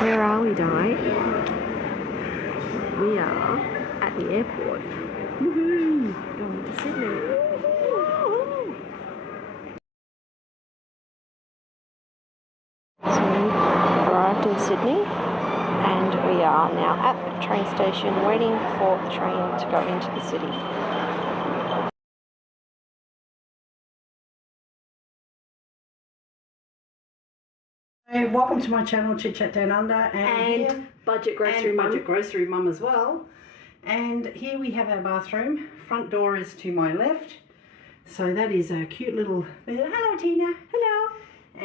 Where are we, Di? We are at the airport. Woohoo! Going to Sydney. Woo-hoo! So we arrived in Sydney and we are now at the train station waiting for the train to go into the city. Welcome to my channel, Chit Chat Down Under, and Budget Grocery Mum. Budget Grocery Mum as well. And here we have our bathroom. Front door is to my left, so that is a cute little bed. Hello, Tina. Hello.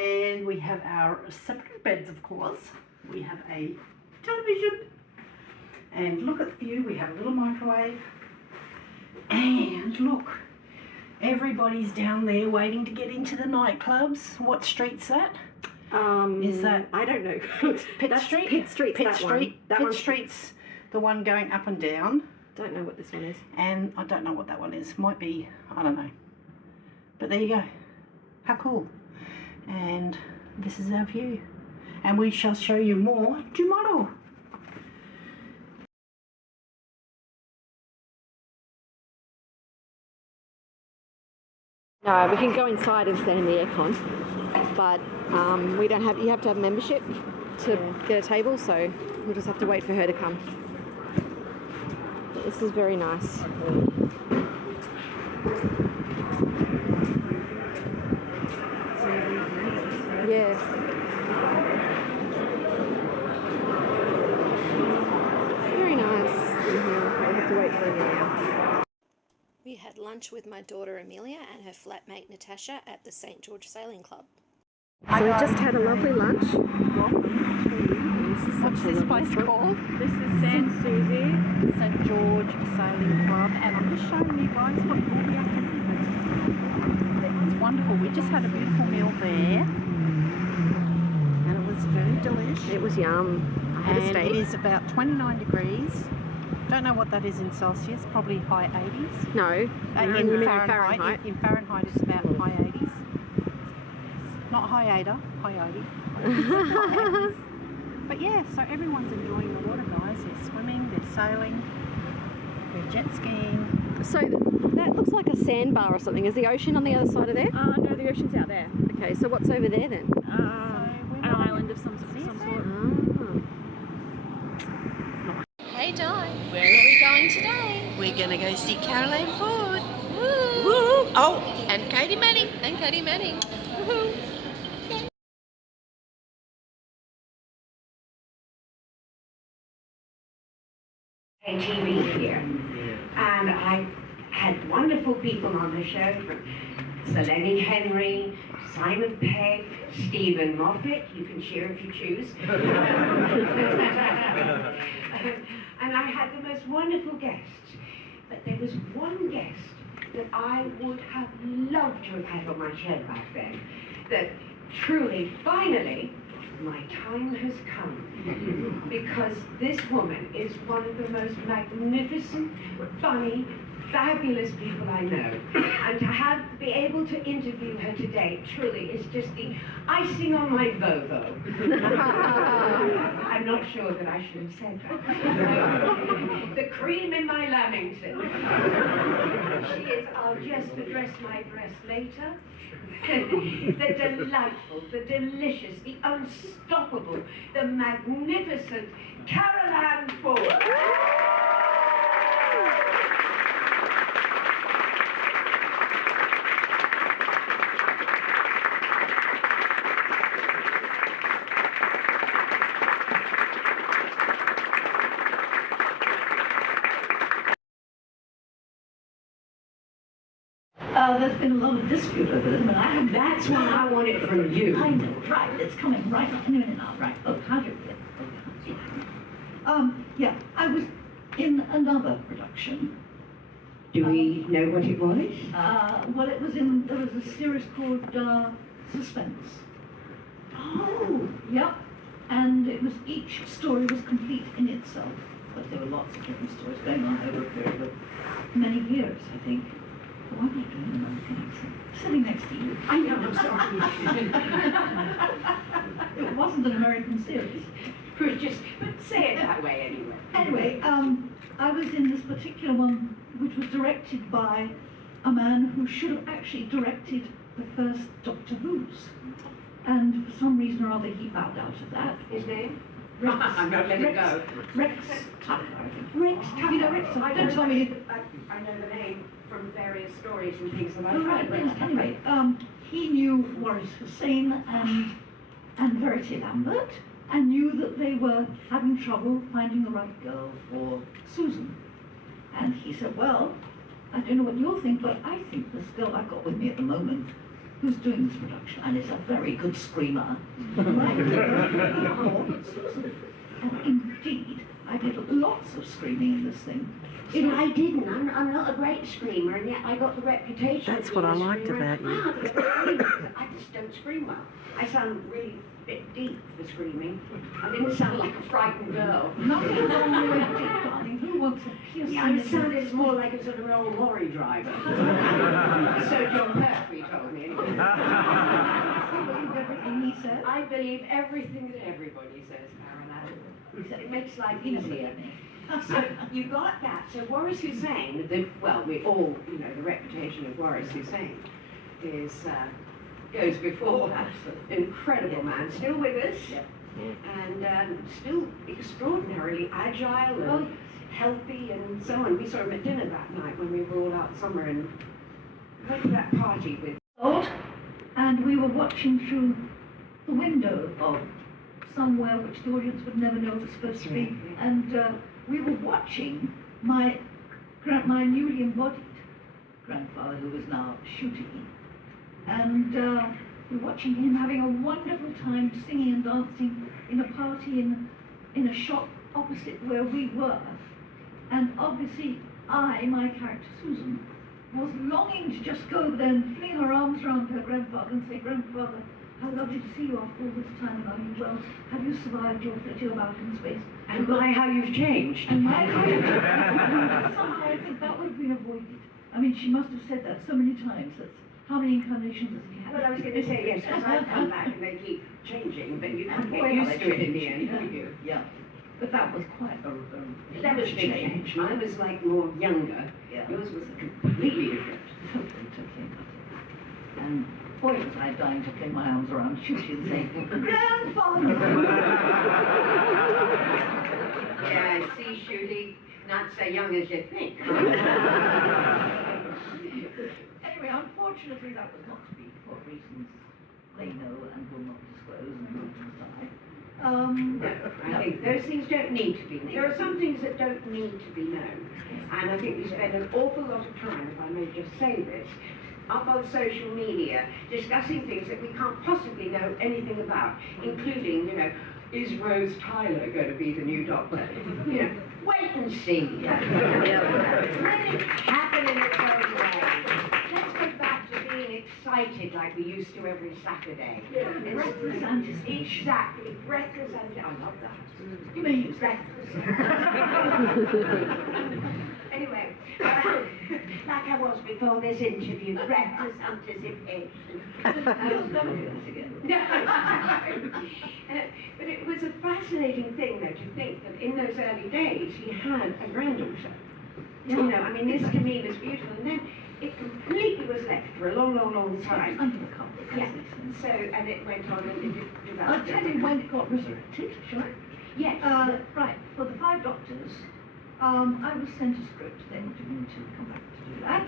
And we have our separate beds, of course. We have a television, and look at the view. We have a little microwave, and look, everybody's down there waiting to get into the nightclubs. What street's that? Is that, I don't know. Pitt Street? Pitt Street's Pitt that Street. one. Pitt Street's the one going up and down. Don't know what this one is. And I don't know what that one is. Might be, I don't know. But there you go. How cool. And this is our view. And we shall show you more tomorrow. No, we can go inside and stand in the aircon, but we don't have. You have to have membership to get a table, so we'll just have to wait for her to come. But this is very nice. Yeah. Very nice. We have to wait for her now. We had lunch with my daughter Amelia and her flatmate Natasha at the St. George Sailing Club. So we just had a lovely lunch. What's this place called? This is St. George Sailing Club, and I'm just showing you guys what all the activities are. It's wonderful. We just had a beautiful meal there, and it was very delicious. It was yum. I had a steak. It is about 29 degrees. Don't know what that is in Celsius, probably high 80s. No, in Fahrenheit. In Fahrenheit it's about high 80s. Not high 80, high 80s. But yeah, so everyone's enjoying the water, guys. They're swimming, they're sailing, they're jet skiing. So that looks like a sandbar or something. Is the ocean on the other side of there? No, the ocean's out there. Okay, so what's over there then? An island of some sort. Hey Di, where are we going today? We're going to go see Caroline Ford. Woo! Woo! Oh, and Katie Manning. And Katie Manning. Woohoo! TV here, and I had wonderful people on the show from Lenny Henry, Simon Pegg, Stephen Moffat. You can cheer if you choose. And I had the most wonderful guests, but there was one guest that I would have loved to have had on my show back then, that truly, finally, my time has come, because this woman is one of the most magnificent, funny, fabulous people I know, and to be able to interview her today truly is just the icing on my Volvo. I'm not sure that I should have said that. The cream in my Lamington. She is, I'll just address my dress later. The delightful, the delicious, the unstoppable, the magnificent Caroline Ford. There's been a lot of dispute over this, but That's what I want it from you. I know, right, it's coming right up. No, right. Oh, how do you get yeah, I was in another production. Do we know what it was? Well, there was a series called Suspense. Oh. Yep. And each story was complete in itself, but there were lots of different stories going on over a period of many years, I think. Why am I doing an American accent? Sitting next to you. I know, I'm sorry. It wasn't an American series. Pretty Anyway, I was in this particular one, which was directed by a man who should have actually directed the first Doctor Who's. And for some reason or other, he bowed out of that. His name? Rex. I'm not letting Rex, go. Rex Tucker, I think. Rex Tucker. You know Rex Tucker? I Don't tell me. I know the name from various stories and things that Oh, I've right, read. yes. Anyway, he knew Waris Hussein and Verity Lambert, and knew that they were having trouble finding the right girl for Susan. And he said, well, I don't know what you'll think, but I think this girl I've got with me at the moment, who's doing this production, and is a very good screamer, might be more than Susan. And indeed, I did lots of screaming in this thing. See, I didn't. I'm not a great screamer, and yet I got the reputation. That's of what being I a liked screamer. about you. Ah, but I just don't scream well. I sound really a bit deep for screaming. I didn't sound like a frightened girl. Nothing wrong with it, darling. Who wants a piercing? Yeah, I sounded more like a sort of an old lorry driver. So John Pertwee told me anyway. Believe everything he said. I believe everything that everybody says, Caroline. It makes life easier. So you got that. So Waris Hussein, we all, the reputation of Waris Hussein is goes before. Incredible man, still with us, and still extraordinarily agile and healthy and so on. We saw him at dinner that night when we were all out somewhere and went to that party with. And we were watching through the window of somewhere which the audience would never know was supposed to be, and we were watching my newly embodied grandfather, who was now shooting, and we were watching him having a wonderful time singing and dancing in a party in a shop opposite where we were, and obviously my character Susan, was longing to just go over there and fling her arms around her grandfather and say, "Grandfather, how lovely to see you after all this time, and are you well? Have you survived your flitting about in space?" And my, how you've changed. And my somehow I think that would have been avoided. I mean, she must have said that so many times. That how many incarnations has he had? Well, I was going to say yes, because I've come back and they keep changing, but you can't get used to it in the end, do you? Yeah. But that was quite a That was a big change. Mine was like more younger. Yeah. Yours was completely different. Totally. And boy, was I dying to fling my arms around Shooty and say, "Grandfather!" Yeah, see, Shooty, not so young as you think. Anyway, unfortunately, that was not to be for reasons they know and will not disclose and will die. No, I think those things don't need to be. There are some things that don't need to be known. And I think we spend an awful lot of time, if I may just say this, up on social media discussing things that we can't possibly know anything about, including, is Rose Tyler going to be the new Doctor? Wait and see. Let it happen in its own way. Let's go back to being excited like we used to every Saturday. Breathless anticipation. Exactly. Breathless anticipation. I love that. You may use that. Anyway, like I was before this interview, breathless anticipation. You'll never do this again. But it was a fascinating thing, though, to think that in those early days he had a granddaughter. This to me was beautiful. And then it completely was left for a long, long, long time. Under the cover. Yeah. So, and it went on and it developed. I'll tell you when it got resurrected, shall I? Yes. Right, for the 5 Doctors, I was sent a script. They wanted me to come back to do that.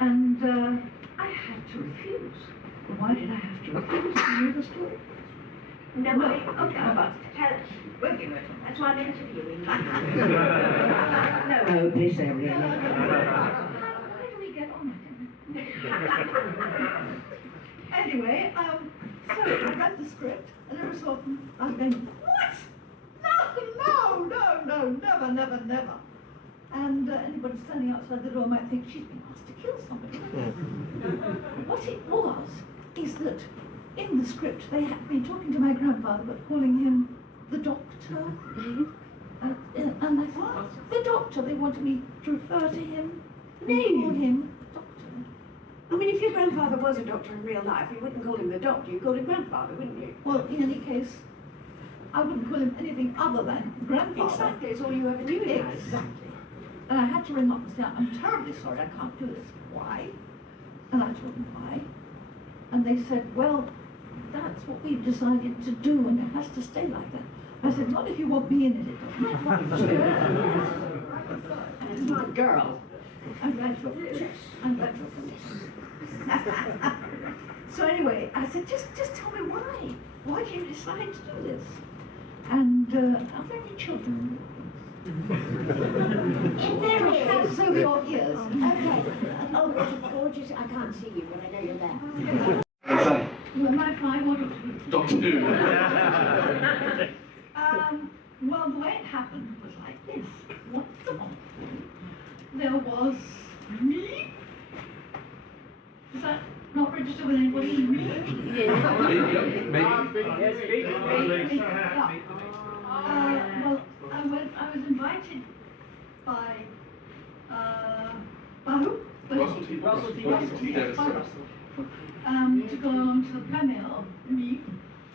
And I had to refuse. Well, why did I have to refuse? Do you know the story? No, Okay, I'm about to tell us. We'll give it on. That's why I'm interviewing. No hope this area. Where do we get on with him? Anyway, so I read the script, and every so often I'm going, "What? No, never. And anybody standing outside the door might think she's been asked to kill somebody. What it was is that in the script they had been talking to my grandfather but calling him the Doctor. And I thought, the Doctor, they wanted me to refer to him and call him Doctor. I mean, if your grandfather was a doctor in real life, you wouldn't call him the Doctor, you'd call him grandfather, wouldn't you? Well, in any case, I wouldn't call him anything other than grandfather. Exactly, it's all you ever knew him as. Exactly. And I had to ring up and say, I'm terribly sorry, I can't do this. Why? And I told them why. And they said, well, that's what we've decided to do, and it has to stay like that. I said, not if you want me in it, it doesn't matter. And it's my girl. I'm glad you're I'm glad you're So anyway, I said, just tell me why. Why did you decide to do this? And are there any children? There is. So your ears. Okay. Oh, gorgeous. I can't see you, but I know you're there. Well, am I fine? What Doctor Who. Well, the way it happened was like this. What the? There was me. Is that not registered with anybody? Me? Well, I was invited by who? Russell T. Davis. By Russell. To go on to the premiere of me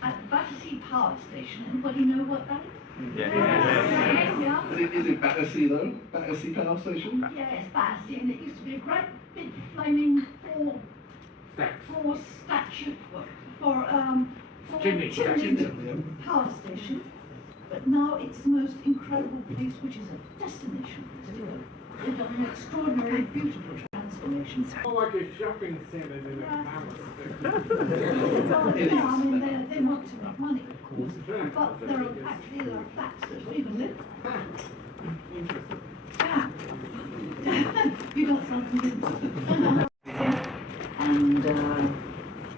at Battersea Power Station. Anybody know what that is? Yeah. Is it Battersea though? Battersea Power Station? Yes, Battersea, and it used to be a great big flaming four statue for chimney power station. But now it's the most incredible place, which is a destination place to go. They've done an extraordinarily beautiful transformation. More like a shopping centre than a power station. Yeah, I mean, they want to make money, of course. But there are flats that we even live. Yeah. You got something. And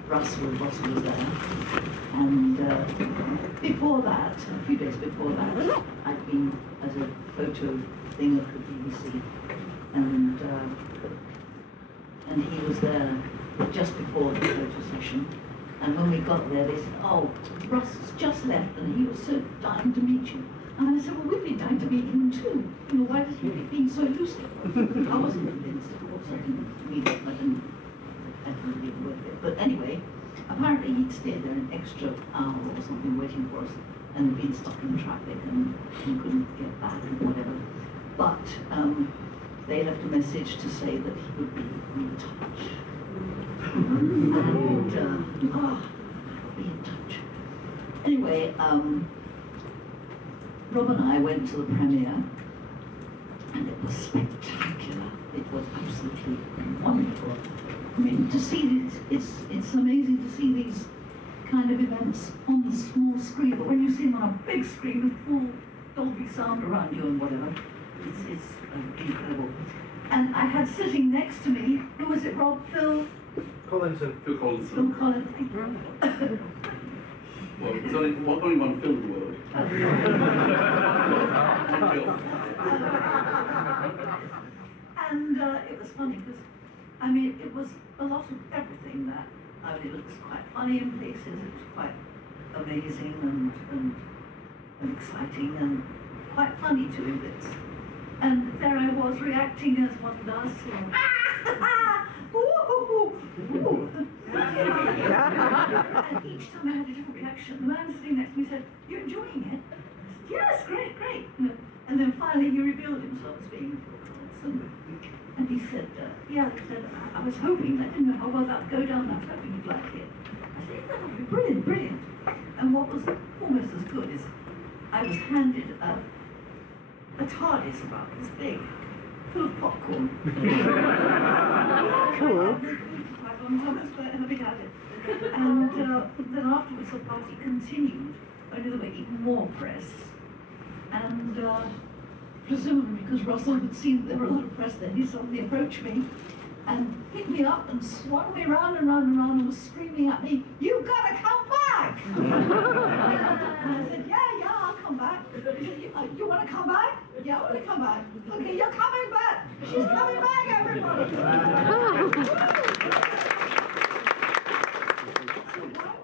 Russell was there. And before that, a few days before that, I'd been as a photo thing at the BBC. And he was there just before the photo session. And when we got there, they said, oh, Russ has just left and he was so dying to meet you. And I said, well, we've been dying to meet him too. You know, why does he keep being so elusive? I wasn't convinced, of course. I didn't meet him. I didn't really work it. But anyway, apparently he'd stayed there an extra hour or something waiting for us and been stuck in traffic and couldn't get back and whatever. But they left a message to say that he would be in touch. And be in touch. Anyway, Rob and I went to the premiere, and it was spectacular. It was absolutely wonderful. I mean, to see it's amazing to see these kind of events on the small screen, but when you see them on a big screen with full Dolby sound around you and whatever, it's incredible. And I had sitting next to me, who was it, Rob? Phil Collinson. Phil Collinson. Phil Collins. Well, there's only one film in the world. One film. And it was funny because, I mean, it was a lot of everything that, I mean, it was quite funny in places, it was quite amazing and exciting and quite funny too in bits. And there I was reacting as one does to and each time I had a different reaction. The man sitting next to me said, "You're enjoying it?" I said, "Yes, great, great." And then finally he revealed himself as being Phil Collins. And he said, yeah, he said, I was hoping, I didn't know how well that would go down, I was hoping you'd like it. I said, that would be brilliant, brilliant. And what was almost as good is I was handed a TARDIS about this big, full of popcorn. Cool. And then afterwards the party continued, only there were even more press. And presumably because Russell had seen that there were a lot of press there, he suddenly approached me and picked me up and swung me round and round and round and was screaming at me, "You've got to come back!" And I said, yeah, I'll come back. He said, you want to come back? Yeah, I want to come back. Okay, you're coming back. She's coming back, everybody.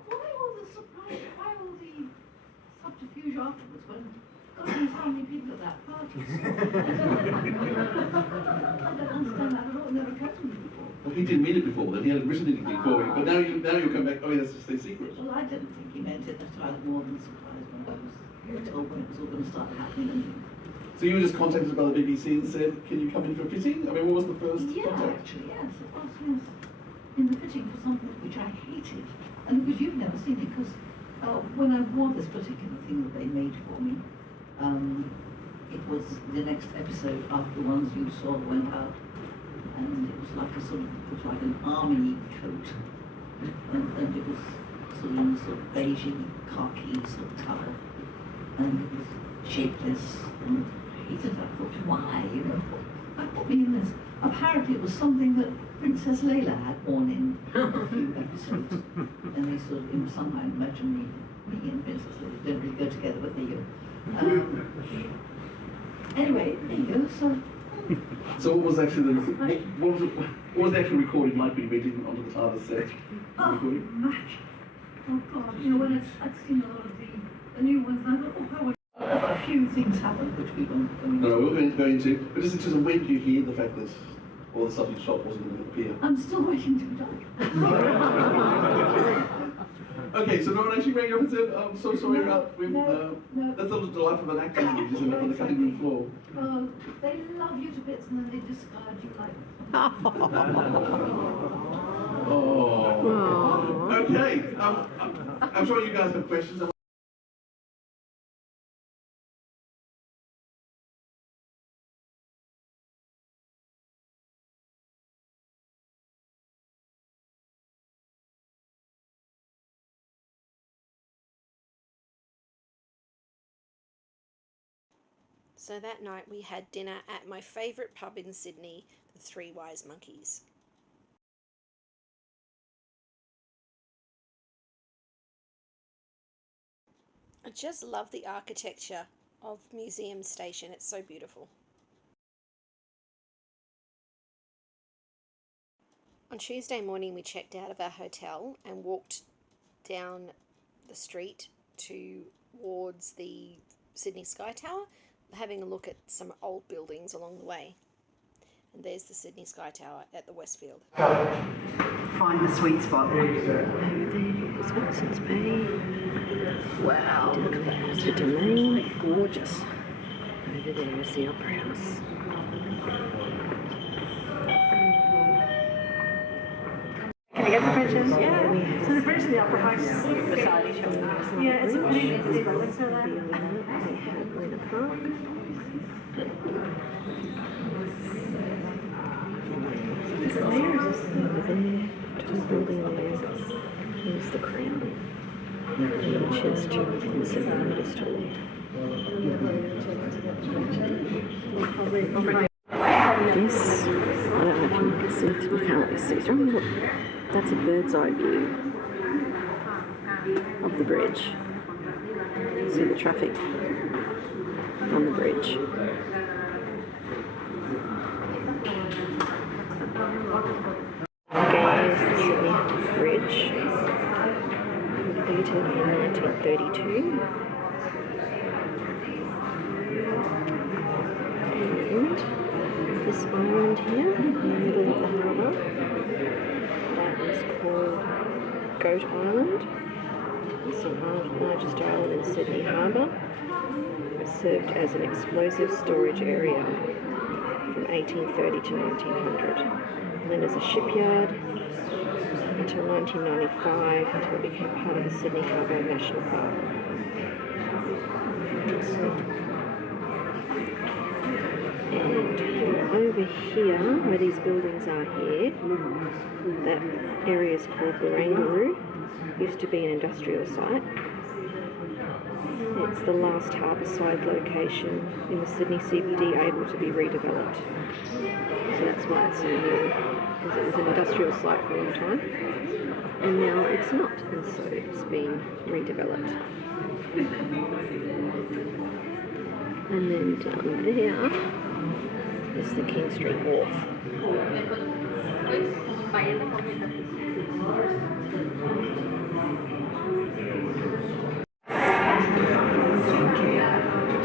Why all the surprise? Why all the subterfuge afterwards when God knows how many people at that party? I don't understand that at all. It never occurred to me before. Well, he didn't mean it before then. He hadn't written anything for it. But now you come back. Oh, yeah, that's just a secret. Well, I didn't think he meant it. That's why I was more than surprised when I was we were told when it was all going to start happening. So you were just contacted by the BBC and said, can you come in for a fitting? I mean, what was the first Yeah, contact? actually, yes, it was, yes. In the fitting for something which I hated. And because you've never seen it, because when I wore this particular thing that they made for me, it was the next episode after the ones you saw that went out. And it was like a sort of, it was like an army coat. And it was sort of beigey, khaki sort of colour. And it was shapeless and I hated it. I thought, why, you know? I put me in this. Apparently it was something that Princess Leila had worn in a few episodes. And they sort of, somehow imagine me and Princess Leila don't really go together, but there you go. Anyway, there you go. So what was actually what was the actual recording like when you went in onto the TARDIS set? Oh God, you know, when I'd seen a lot of the new ones, and I thought, oh, how would a few things happened which we won't go into. No, we're going to go into, but just in terms of when do you hear the fact that all the stuff you shot wasn't going to appear? I'm still waiting to be done. Okay, so no one actually rang up and said, I'm so sorry about, no. that's not the life of an actor, you just end up on the cutting room floor. Oh, they love you to bits and then they discard you like... Oh. Okay, I'm sure you guys have questions. So that night we had dinner at my favourite pub in Sydney, the Three Wise Monkeys. I just love the architecture of Museum Station, it's so beautiful. On Tuesday morning we checked out of our hotel and walked down the street towards the Sydney Sky Tower, having a look at some old buildings along the way. And there's the Sydney Sky Tower at the Westfield. Find the sweet spot. Over there is Watson's Bay. Wow, look at that. The Domain. Gorgeous. Over there is the Opera House. Can I get the bridges? Yeah. So the bridge to the Opera House is beside each other. Yeah, it's a pretty busy building, so that. We have Luna Park. Is it there or is this Over there, tall building there. Here's the Crown, which is 207 metres tall. This, I don't know if you can see it, you can't really see it. Oh, look, that's a bird's eye view of the bridge. See the traffic on the bridge. Again, is the Sydney Bridge, completed in 1932. And this island here, in the middle of the harbour, that is called Goat Island. It's the largest island in Sydney Harbour. It served as an explosive storage area from 1830 to 1900. And then as a shipyard until 1995, until it became part of the Sydney Harbour National Park. And over here, where these buildings are here, that area is called Barangaroo. Used to be an industrial site. It's the last harbourside location in the Sydney CBD able to be redeveloped. So that's why it's so new, because it was an industrial site for a long time, and now it's not, and so it's been redeveloped. And then down there is the King Street Wharf.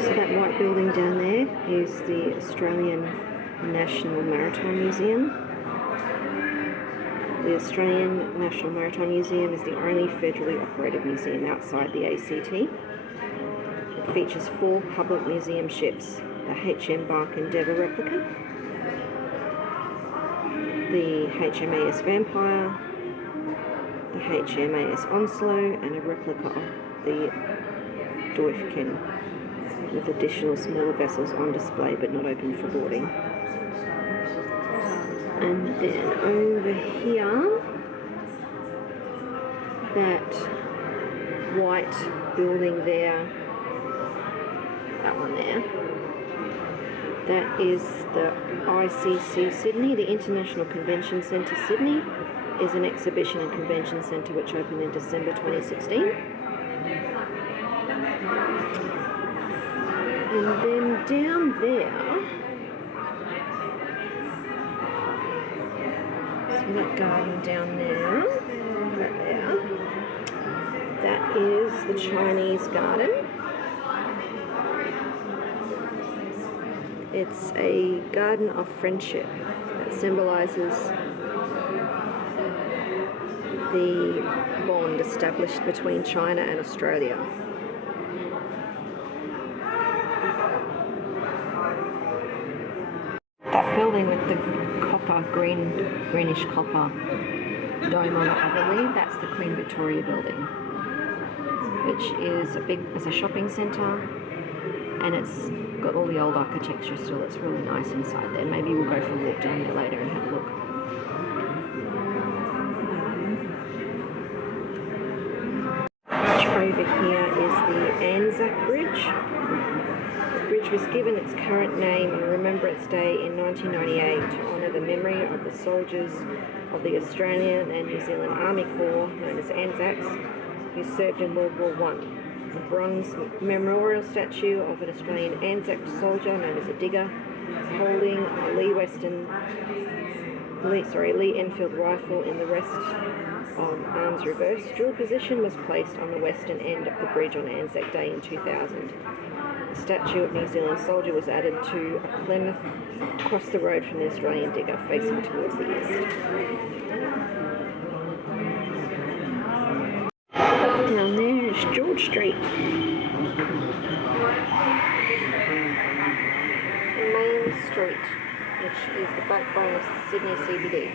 So that white building down there is the Australian National Maritime Museum. The Australian National Maritime Museum is the only federally operated museum outside the ACT. features 4 public museum ships: the HM Bark Endeavour replica, the HMAS Vampire, the HMAS Onslow, and a replica of the Doifkin, with additional smaller vessels on display but not open for boarding. And then over here, that white building there, that one there, that is the ICC Sydney, the International Convention Centre Sydney, is an exhibition and convention centre which opened in December 2016. And then down there, so that garden down there, right there, that is the Chinese garden. It's a garden of friendship that symbolises the bond established between China and Australia. That building with the greenish copper dome on it, I believe that's the Queen Victoria building, which is it's a shopping centre, and it's got all the old architecture still. It's really nice inside there. Maybe we'll go for a walk down there later and have a look. Over here is the Anzac Bridge. The bridge was given its current name on Remembrance Day in 1998 to honour the memory of the soldiers of the Australian and New Zealand Army Corps, known as Anzacs, who served in World War I. A bronze memorial statue of an Australian Anzac soldier, known as a digger, holding a Lee Enfield rifle in the rest of arms reversed drill position was placed on the western end of the bridge on Anzac Day in 2000. A statue of New Zealand soldier was added to a Plymouth across the road from the Australian digger, facing towards the east. Down there is George Street. Main Street, which is the backbone of Sydney CBD.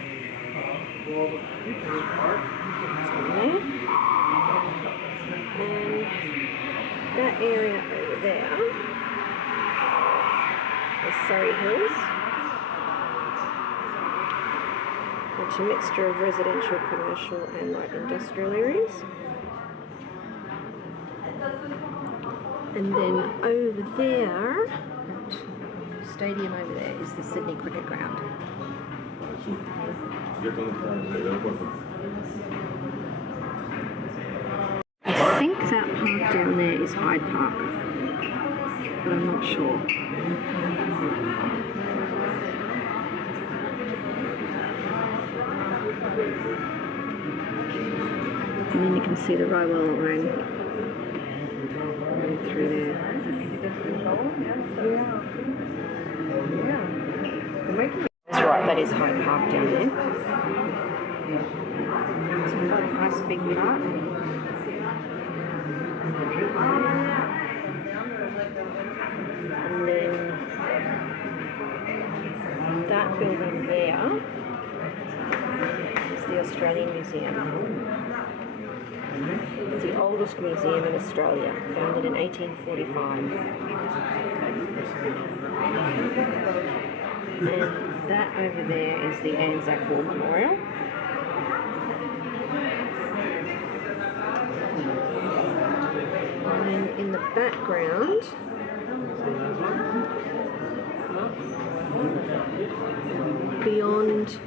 There. And that area over there is Surrey Hills, which is a mixture of residential, commercial and light industrial areas. And then over there, that stadium over there, is the Sydney Cricket Ground. I think that park down there is Hyde Park, but I'm not sure. And then you can see the Rywell line through there. That's right, that is Hyde Park down there. It's a nice big park. And then that building there is the Australian Museum. It's the oldest museum in Australia, founded in 1845. And that over there is the Anzac War Memorial. And then in the background, beyond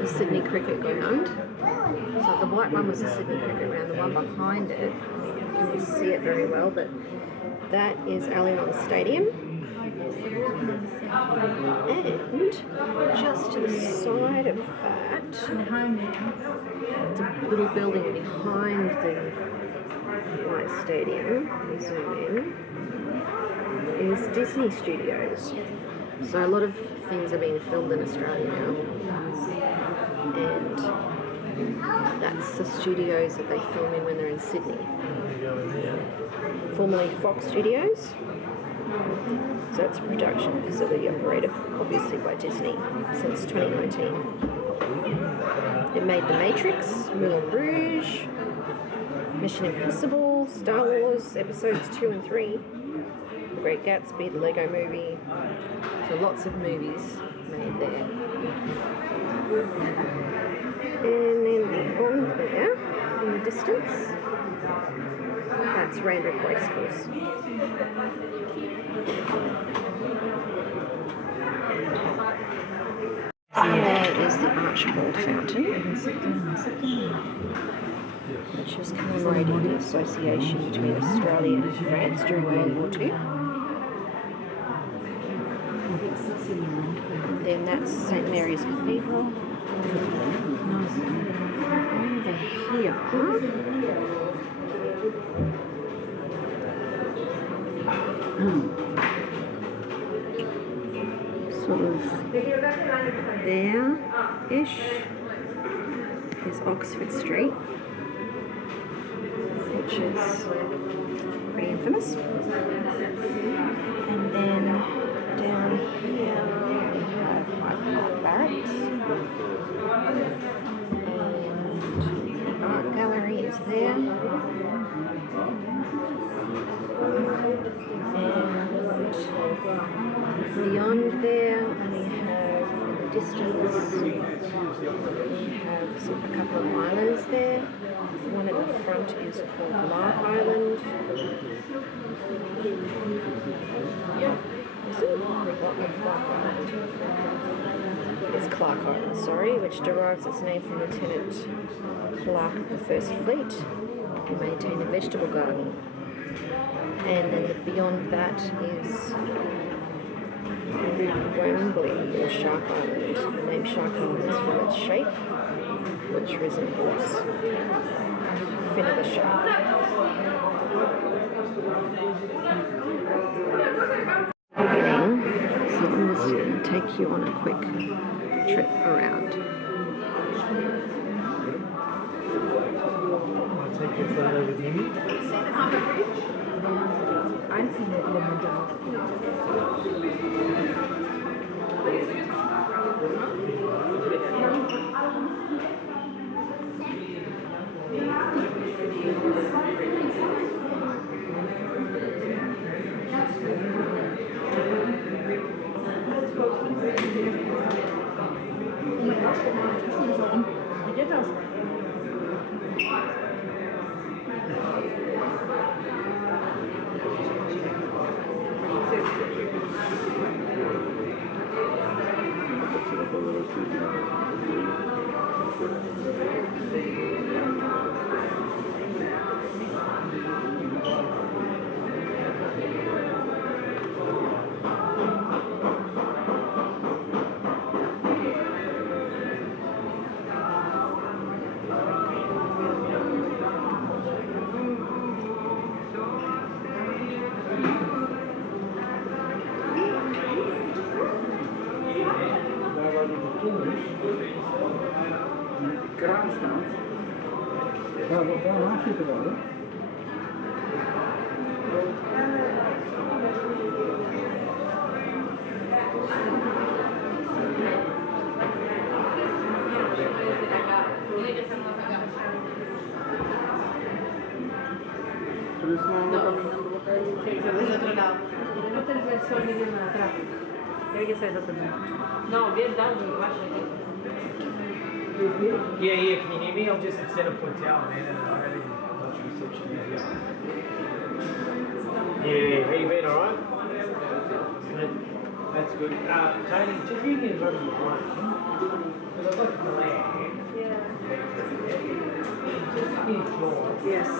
the Sydney Cricket Ground, so the white one was the Sydney Cricket Ground, the one behind it, you can see it very well, but that is Allianz Stadium. And just to the side of that, it's a little building behind the white stadium, we zoom in, is Disney Studios. So a lot of things are being filmed in Australia now. And That's the studios that they film in when they're in Sydney. Formerly Fox Studios. So it's a production facility operated obviously by Disney since 2019. It made The Matrix, Moulin Rouge, Mission Impossible, Star Wars Episodes 2 and 3, The Great Gatsby, The Lego Movie. So lots of movies made there. And then beyond there, in the distance, that's Rainbow Racecourse. There is the Archibald Fountain, which was commemorating the association between Australia and France during World War II. And then that's St Mary's Cathedral. Over here. Sort of there-ish is Oxford Street, which is pretty infamous. And then down here we have Hyde Park Barracks, and the art gallery is there. And beyond there, we have in the distance, we have a couple of islands there. One at the front is called Lark Island. Is it? Clark Island. It's Clark Island, sorry, which derives its name from Lieutenant Clark of the First Fleet, who maintained a vegetable garden. And then beyond that is Wembley, or Shark Island. The name Shark Island is from its shape, which resembles the fin of a shark. Beginning, so I'm just going to take you on a quick trip around. I'll take your photo with you. Einzelne Elemente. Wie geht das? Kraan staat. Ja, wat daar haak je er wel, hè? No, get down to the Yeah, can you hear me? I'm just at Centrepoint Tower, man, and I really much reception here. Yeah, how you been, alright? That's good. Tony, just give me a run of your phone. Because I'd like to land. Yeah. Just give me a floor. Yes.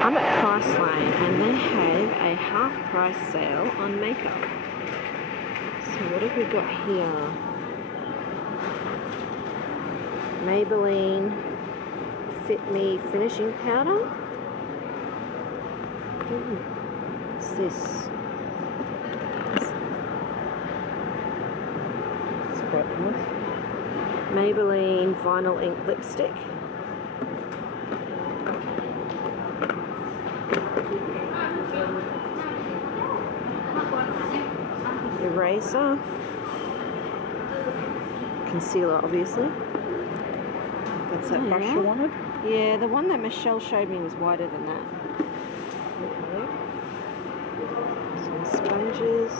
I'm at Priceline, and they have a half price sale on makeup. So what have we got here? Maybelline Fit Me Finishing Powder. Ooh, what's this? It's quite nice. Maybelline Vinyl Ink Lipstick. Eraser. Concealer, obviously. That's that brush you wanted? Yeah, the one that Michelle showed me was wider than that. Okay. Some sponges.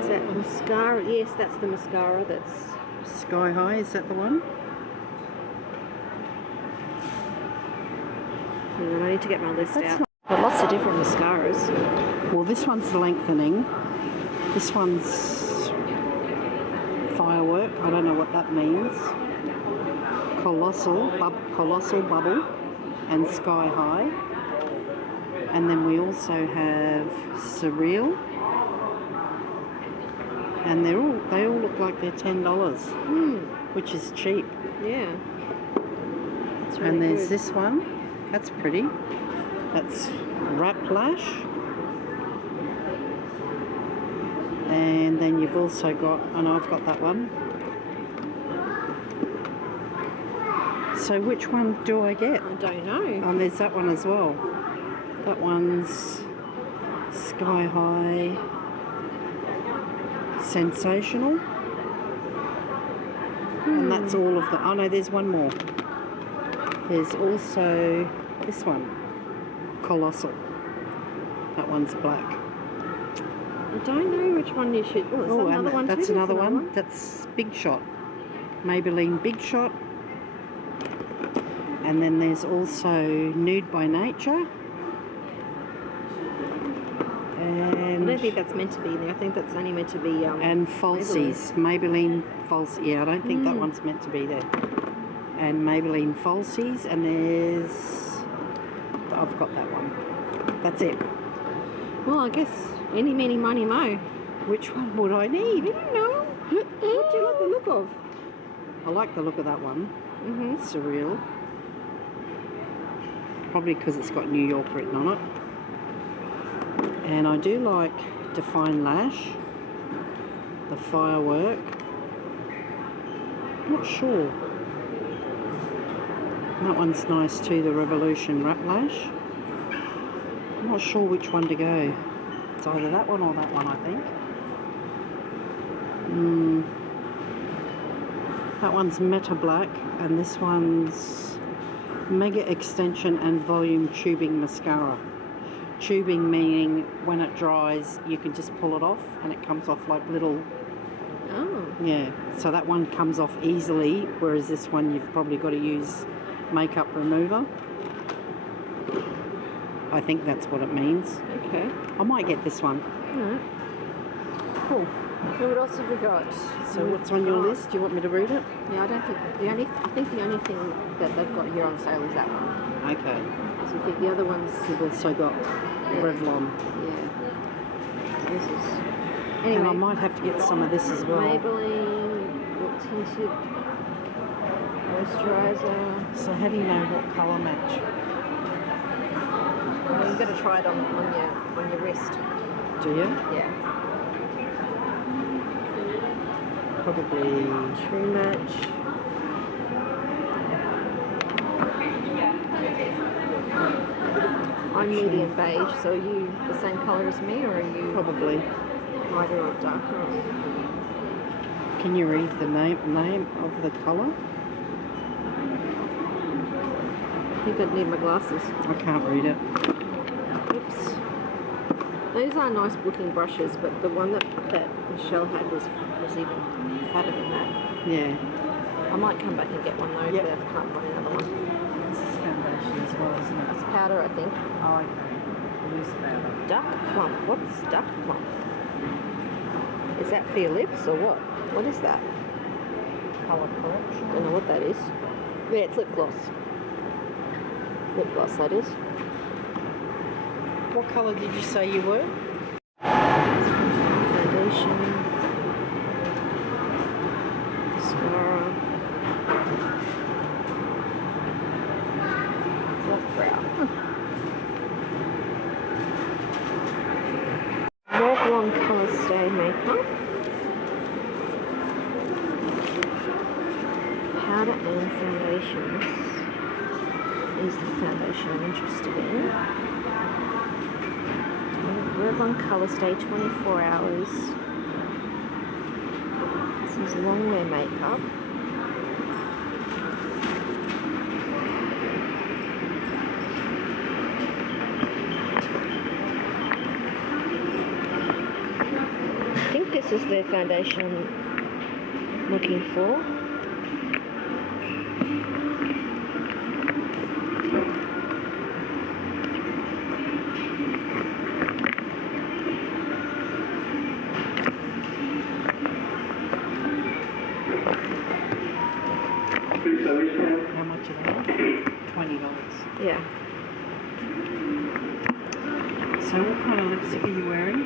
Is that mascara? Yes, that's the mascara. That's Sky High, is that the one? I need to get my list out. But lots of different mascaras. Well, this one's lengthening. This one's firework. I don't know what that means. Colossal Bubble and Sky High. And then we also have Surreal. And they all look like they're $10, which is cheap. Yeah. Really and there's good. this one. That's pretty. That's Wrap Lash. And then you've also got, and I've got that one. So which one do I get? I don't know. And there's that one as well. That one's Sky High Sensational. And that's all of the, oh no, there's one more. There's also this one, Colossal. That one's black. I don't know which one you should. Oh, Oh, another and one that's too. another one. That's Big Shot. Maybelline Big Shot. And then there's also Nude by Nature. I And don't think that's meant to be there. I think that's only meant to be. and Falsies. Maybelline Falsies. Yeah, I don't think that one's meant to be there. And Maybelline Falsies. And there's... I've got that one. That's it. Well, I guess any, meeny, miny, mo. Which one would I need? I don't know. What do you like the look of? I like the look of that one. Mm-hmm. Surreal. Probably because it's got New York written on it. And I do like Define Lash. The Firework. Not sure. That one's nice too, the Revolution Wrap Lash. I'm not sure which one to go. It's either that one or that one, I think. That one's Meta Black, and this one's Mega Extension and Volume Tubing Mascara. Tubing meaning when it dries, you can just pull it off, and it comes off like little... Oh. Yeah, so that one comes off easily, whereas this one you've probably got to use makeup remover. I think that's what it means. Okay. I might get this one. Alright. Cool. So what else have we got? So what's on your list? Do you want me to read it? Yeah, I don't think the only. I think the only thing that they've got here on sale is that one. Okay. So I think the other ones. We've also got Revlon. Yeah. This is. And I Anyway, might have to get some of this as well. Maybelline tinted moisturizer. So how do you know what colour match? Well, you've got to try it on your wrist. Do you? Yeah. Probably. True match. I'm medium beige, so are you the same colour as me, or are you Probably. lighter or darker? Can you read the name of the colour? I think I'd need my glasses. I can't read it. Oops. Those are nice looking brushes, but the one that Michelle had was even fatter than that. Yeah. I might come back and get one though Yep. if I can't find another one. This is foundation as well, isn't it? It's powder, I think. Oh, okay. Loose powder. Duck plump. What's duck plump? Is that for your lips or what? What is that? Colour correction. I don't know what that is. Yeah, it's lip gloss. Lip gloss, that is. What colour did you say you were? Foundation. Mascara. Fluff brow. Revlon Colour Stay makeup. Powder and foundations is the foundation I'm interested in. Revlon Colour Stay 24 hours. This is long wear makeup. I think this is the foundation I'm looking for. How much are they? $20. Yeah. So what kind of lipstick are you wearing?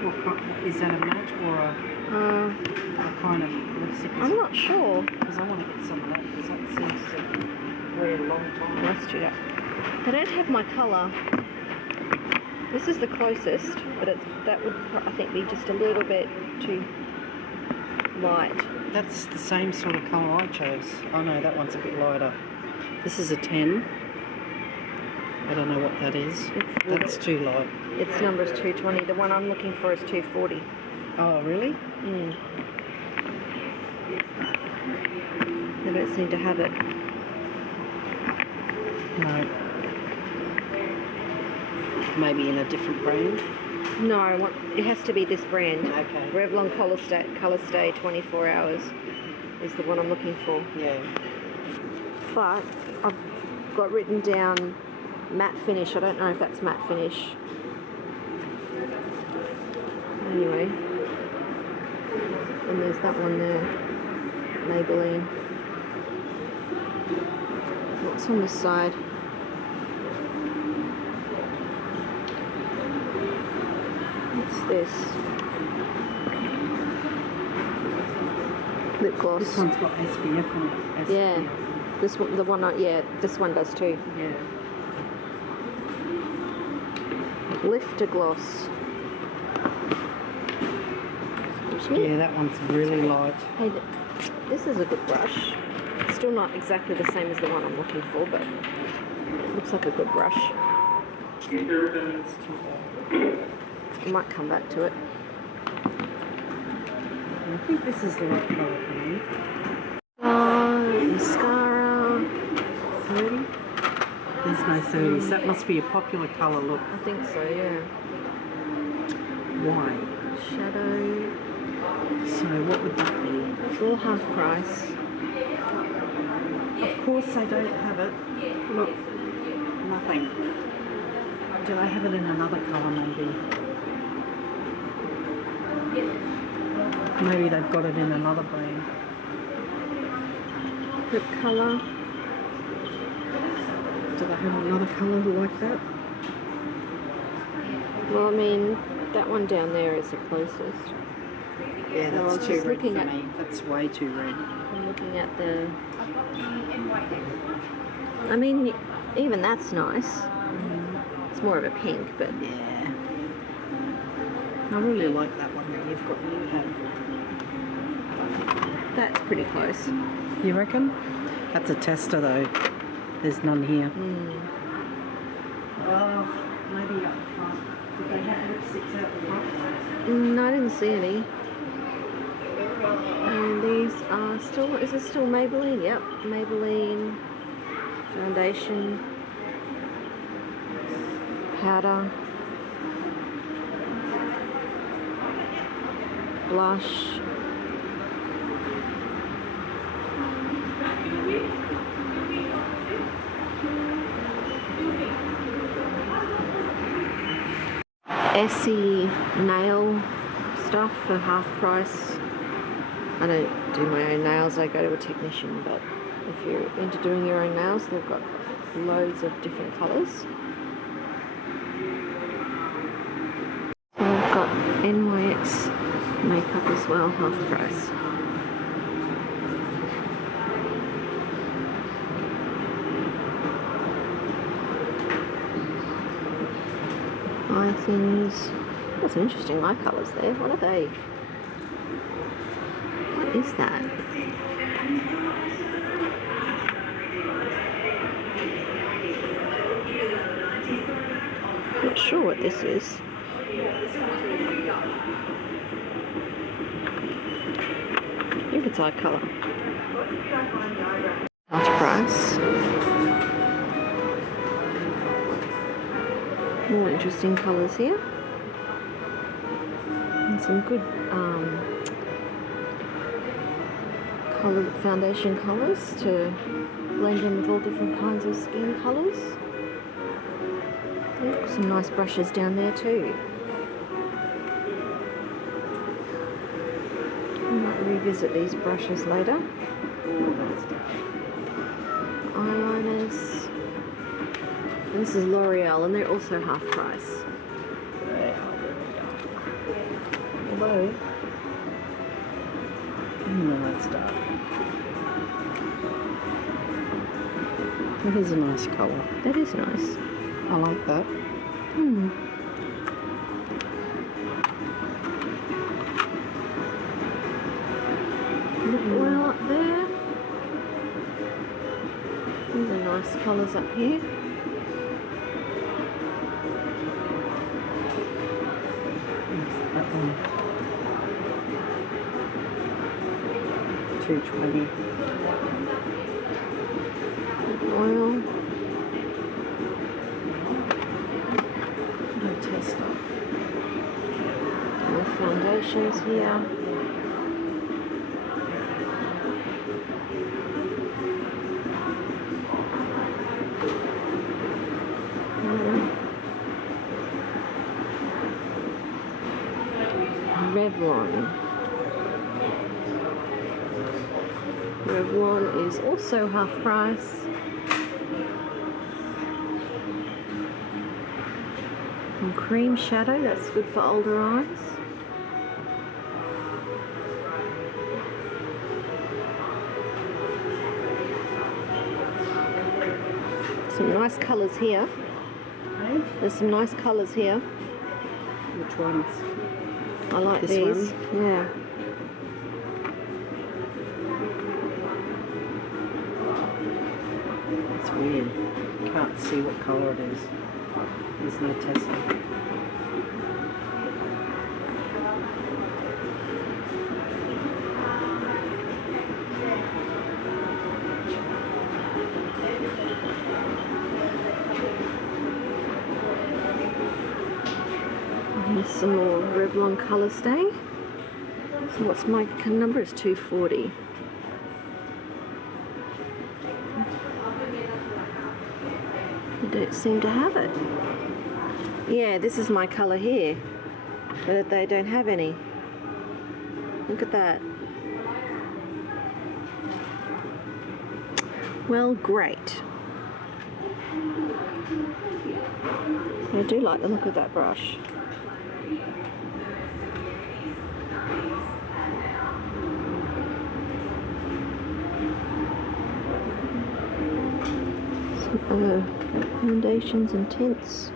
Is that a matte or a kind of lipstick? I'm not sure. Because I want to get some of that because that seems to wear a long time. Let's do that. They don't have my colour. This is the closest, but that would, I think, be just a little bit too light. That's the same sort of colour I chose. Oh no, that one's a bit lighter. This is a 10. I don't know what that is. That's too light. Its number is 220. The one I'm looking for is 240. Oh, really? They don't seem to have it. No. Maybe in a different brand? No, it has to be this brand. Okay. Revlon Colour Stay 24 hours is the one I'm looking for. Yeah. But I've got written down matte finish. I don't know if that's matte finish. Anyway. And there's that one there. Maybelline. What's on the side? What's this? Lip gloss. This one's got SPF on it. Yeah. This one, this one does too. Yeah. Lifter gloss. Excuse me. Yeah, that one's really light. Hey, this is a good brush. It's still not exactly the same as the one I'm looking for, but it looks like a good brush. I might come back to it. I think this is the right colour for me. Mascara. 30? There's no 30s. That must be a popular colour, look. I think so, yeah. Why? Shadow. So what would that be? It's all half price. Of course they don't have it. Look, nothing. Do they have it in another colour maybe? Maybe they've got it in another brand. Lip colour. Do they have another colour like that? Well, I mean, that one down there is the closest. Yeah, So I was that's too just red looking for at- me. That's way too red. I'm looking at the... I mean, even that's nice. It's more of a pink, but... Yeah. I really like that one that you have. That's pretty close. You reckon? That's a tester though. There's none here. Oh, maybe up front. Did they have lipsticks out the front? No, I didn't see any. And these are still... Is this still Maybelline? Yep. Maybelline foundation. Powder. Blush. Essie nail stuff for half price. I don't do my own nails, I go to a technician, but if you're into doing your own nails, they've got loads of different colours. cup as well, half price. Eye things. Got some interesting eye colours there. What are they? What is that? Not sure what this is. I think it's eye colour. Half price. More interesting colours here. And some good foundation colours to blend in with all different kinds of skin colours. Some nice brushes down there too. I might revisit these brushes later. Eyeliners. And this is L'Oreal, and they're also half price. Although, no, that's dark. That is a nice colour. That is nice. I like that. Look well up there. These are nice colours up here. That one. 220. Oil. No tester. More foundations here. Revlon is also half price. And cream shadow, that's good for older eyes. Some nice colours here. Hey? There's some nice colours here. Which ones? I like This these. one? Yeah. It's weird. Can't see what colour it is. There's no tester. Here's some more Revlon Colour Stay. So what's my number? Is 240. I don't seem to have it. Yeah, this is my colour here, but they don't have any. Look at that. Well, great. I do like the look of that brush. Some other foundations and tints.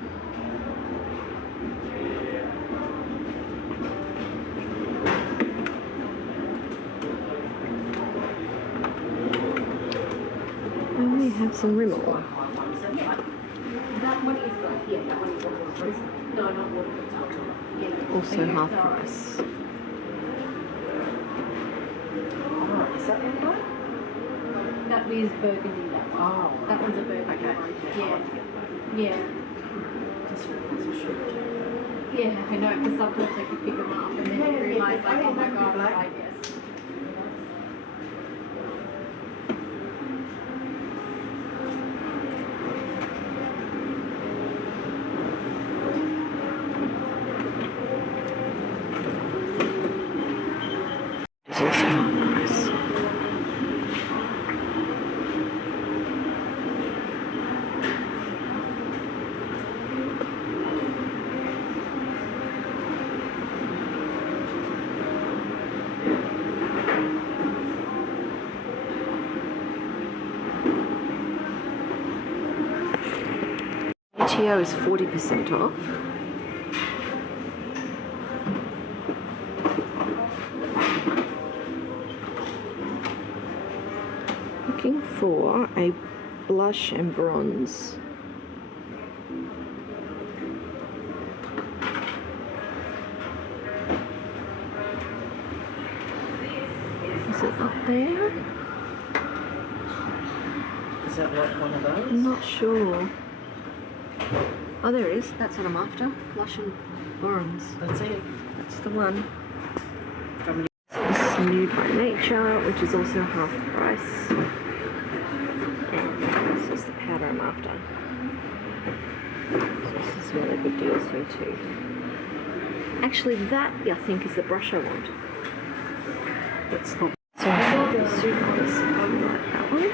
And we have some Rimmel. Also half price. Oh, is that one right? That is burgundy, that one. Oh. That one's a burgundy Okay. one. Yeah. This one has a shift. Yeah, I know, because sometimes I could pick them up and then you realise, like, oh my god, I guess. It's also half price. patio is 40% off. Looking for a blush and bronze. Is it up there? Is that like one of those? I'm not sure. Oh, there it is. That's what I'm after. Blush and bronze. That's it. That's the one. This is Nude by Nature, which is also half price. And this is the powder I'm after. So this is really good deals here too. Actually, that I think is the brush I want. That's not. So I got the suitcase. I like that one.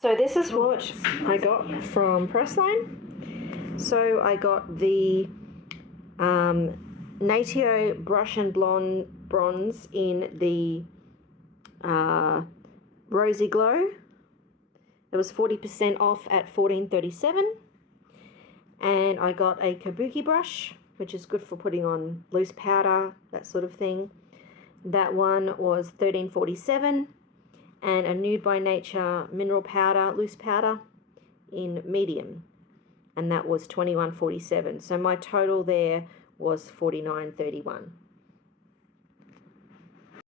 So this is what I got from Priceline. So I got the Natio Brush and Bronze in the Rosy Glow. It was 40% off at $14.37. And I got a kabuki brush, which is good for putting on loose powder, that sort of thing. That one was $13.47. And a Nude by Nature mineral powder, loose powder, in medium. And that was $21.47. So my total there was $49.31.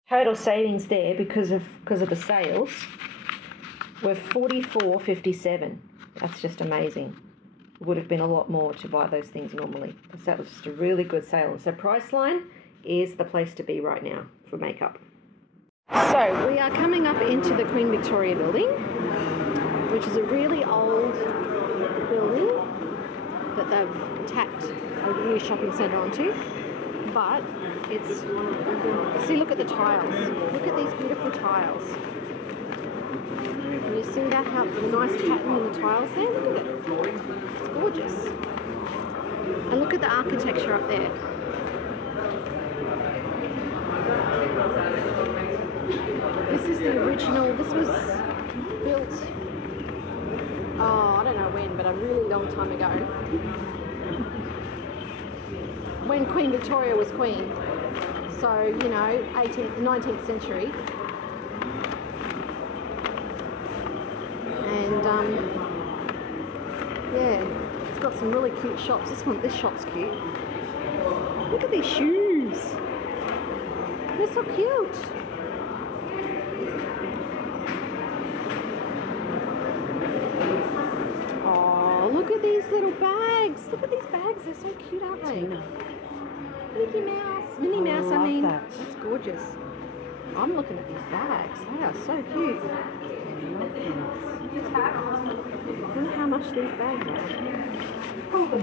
Total savings there because of the sales were $44.57. That's just amazing. It would have been a lot more to buy those things normally, because that was just a really good sale. So Priceline is the place to be right now for makeup. So we are coming up into the Queen Victoria building, which is a really old building that they've tacked a new shopping centre onto. But it's, see, look at the tiles. Look at these beautiful tiles. And you see that, how the nice pattern in the tiles there? Look at it. It's gorgeous. And look at the architecture up there. This is the original. This was built, I don't know when, but a really long time ago. When Queen Victoria was queen. So, you know, 19th century. And yeah, it's got some really cute shops. This shop's cute. Look at these shoes. They're so cute. Oh, look at these little bags. Look at these bags. They're so cute, aren't they? Mickey Mouse. Minnie Mouse, I mean. That's gorgeous. I'm looking at these bags. They are so cute. I wonder how much these bags are. Probably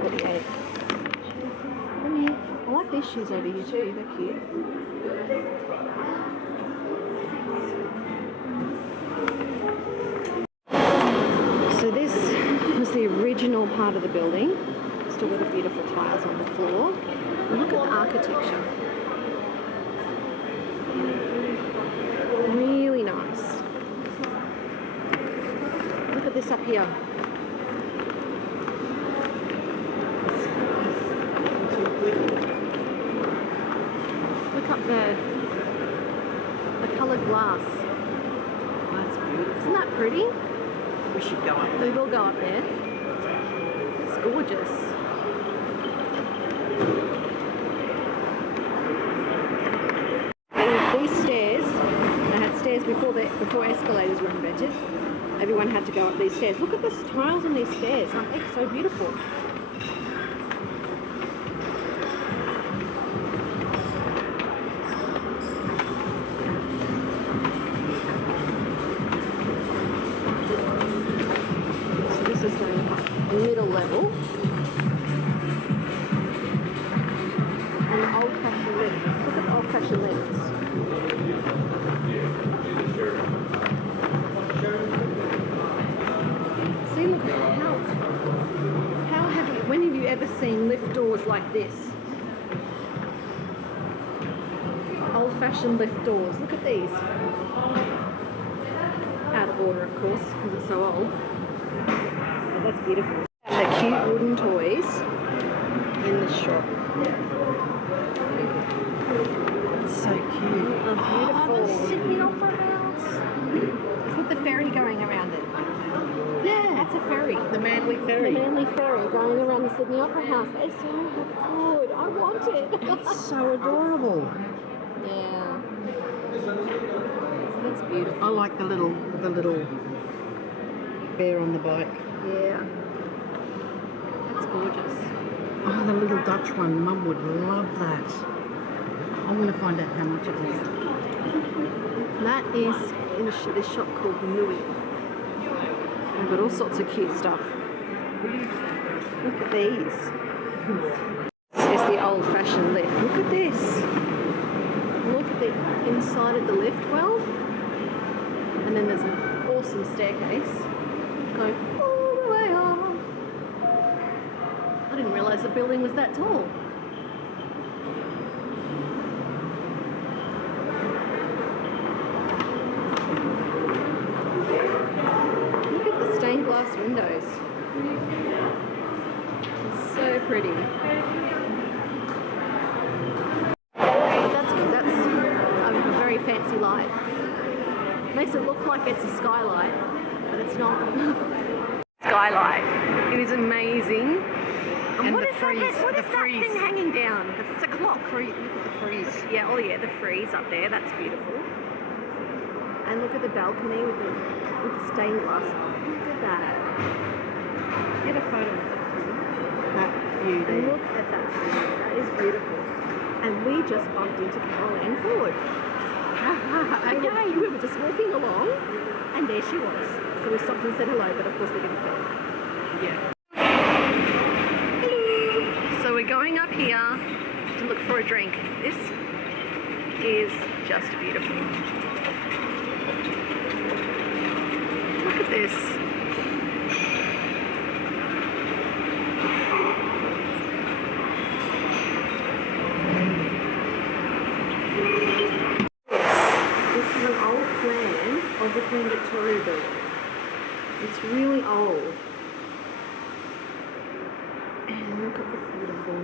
48. Come here. I like these shoes over here too. They're cute. So this was the original part of the building. Still got the beautiful tiles on the floor. And look at the architecture. Really nice. Look at this up here. Look up there. The coloured glass. That's beautiful. Isn't that pretty? We should go up We there. will go up there. It's gorgeous. And these stairs, they had stairs before escalators were invented. Everyone had to go up these stairs. Look at the tiles on these stairs. Aren't they so beautiful? So this is the middle level. And the old-fashioned lifts. Look at the old-fashioned lifts. See, look how have you, when have you ever seen lift doors like this? old-fashioned lift doors. Look at these. Out of order, of course, because it's so old. But that's beautiful. And the cute wooden toys in the shop. It's so cute. Oh, beautiful. The Sydney Opera House. It's got the ferry going around it. Yeah. That's a ferry. The Manly Ferry. The Manly Ferry going around the Sydney Opera House. That is so good. I want it. It's so adorable. Yeah. That's beautiful. I like the little bear on the bike. Yeah. That's gorgeous. Oh, the little Dutch one. Mum would love that. I'm going to find out how much it is. That is in this shop called Nui. They've got all sorts of cute stuff. Look at these. This is the old-fashioned lift. Look at this. Look at the inside of the lift well. And then there's an awesome staircase going all the way up. I didn't realise the building was that tall. Look at the stained glass windows. It's so pretty. That's a very fancy light. Makes it look like it's a skylight, but it's not. Skylight. It is amazing. And what is that thing hanging down? It's a clock. Look at the frieze. Yeah, oh yeah, the frieze up there. That's beautiful. And look at the balcony with the stained glass. Look at that. Get a photo of That view and there. look at that. That is beautiful. And we just bumped into Caroline Ford. Okay, we were just walking along, and there she was. So we stopped and said hello, but of course we didn't film. Yeah. Hello. So we're going up here to look for a drink. This is just beautiful. Look at this. Of the Queen Victoria building. It's really old. And look at the beautiful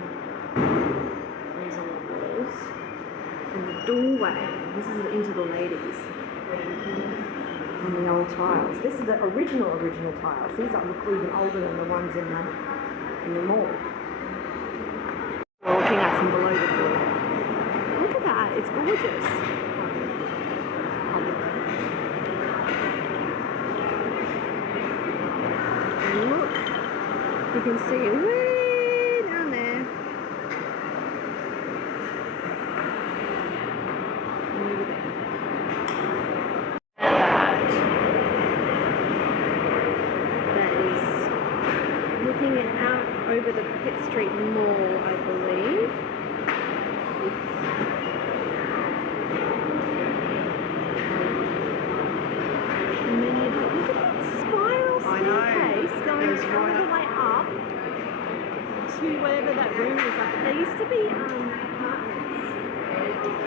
things on the walls. And the doorway. This is into the ladies. And the old tiles. This is the original tiles. These look even older than the ones in the mall. We're looking at from below the floor. Look at that. It's gorgeous. Look, you can see it way down there. And over there. That is looking out over the Pitt Street Mall, I believe. And then you've got, look at that spiral staircase going all the way up to wherever that room is up. There used to be apartments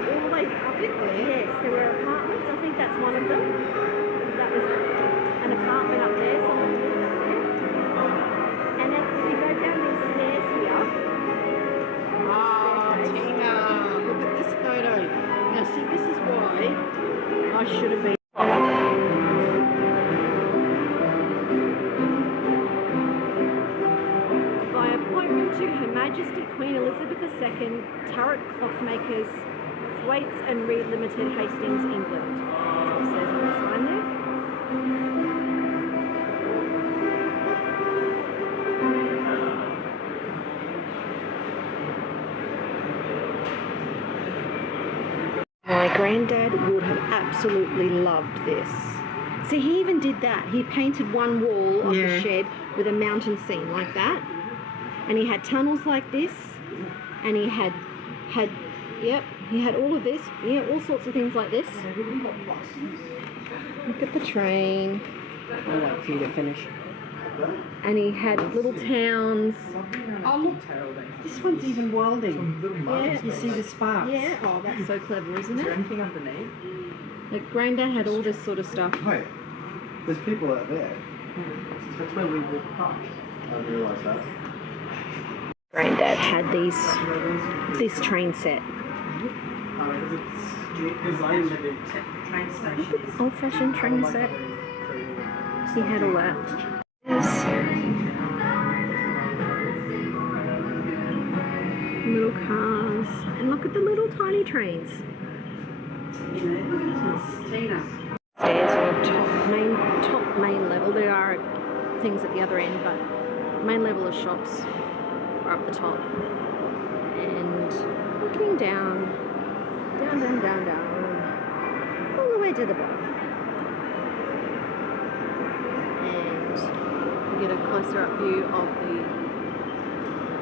all the way up there. Yes, there were apartments. I think that's one of them. That was an apartment up there. Someone lived up there. And then if you go down these stairs here. Oh, Tina, look at this photo. Now see, this is why I should have been. By appointment to Her Majesty Queen Elizabeth II, Turret Clockmakers, Thwaites and Reed Limited, Hastings, England. That's what it says on the sign there. My granddad would have absolutely loved this. See, he even did that. He painted one wall of the shed with a mountain scene like that. And he had tunnels like this. And he had he had all of this. Yeah, all sorts of things like this. Look at the train. I'll wait for you to finish. And he had little towns. Oh look, this one's even welding. Yeah. You see the sparks? Yeah, oh, that's so clever, isn't Is there it? anything underneath? Like, Granddad had all this sort of stuff. Wait, there's people out there. That's where we walk past. I realised that. Granddad had this train set. Because it's designed to be train station. Old-fashioned train set. He had all that. Yes. Little cars. And look at the little tiny trains. Tina. Stairs on top main level. There are things at the other end, but main level of shops are up the top. And looking down, all the way to the bottom. And we get a closer up view of the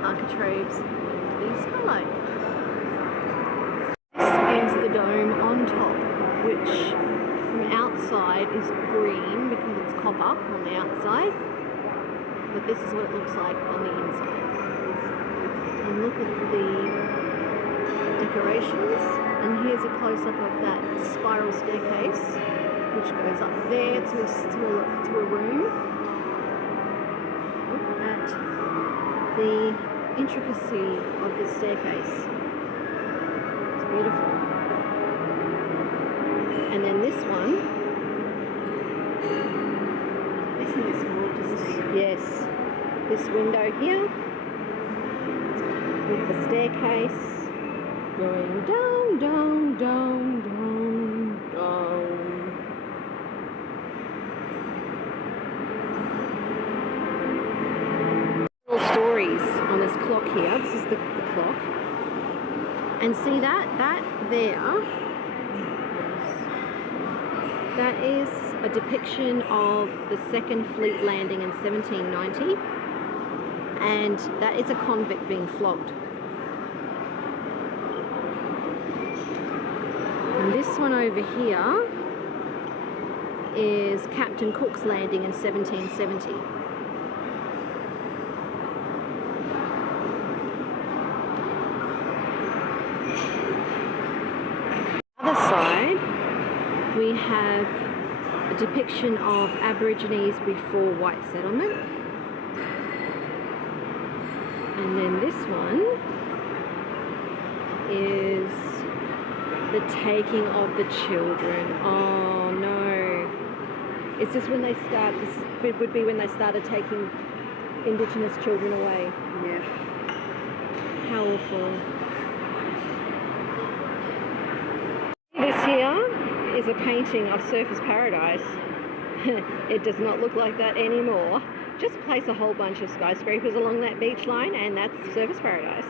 architraves and the skylight. This is the dome on top, which from outside is green because it's copper on the outside, but this is what it looks like on the inside. And look at the decorations, and here's a close-up of that spiral staircase which goes up there to a room. Look at the intricacy of the staircase. It's beautiful. And then this one. Isn't this gorgeous? Yes. This window here with the staircase going down, down, down, down, down. Little stories on this clock here. This is the clock. And see that there. That is a depiction of the Second Fleet landing in 1790, and that is a convict being flogged. And this one over here is Captain Cook's landing in 1770. Other side, we have a depiction of Aborigines before white settlement. And then this one is the taking of the children. Oh no. Is this when they start, this would be when they started taking Indigenous children away. Yeah. How awful. This here is a painting of Surfers Paradise. It does not look like that anymore. Just place a whole bunch of skyscrapers along that beach line and that's Surfers Paradise.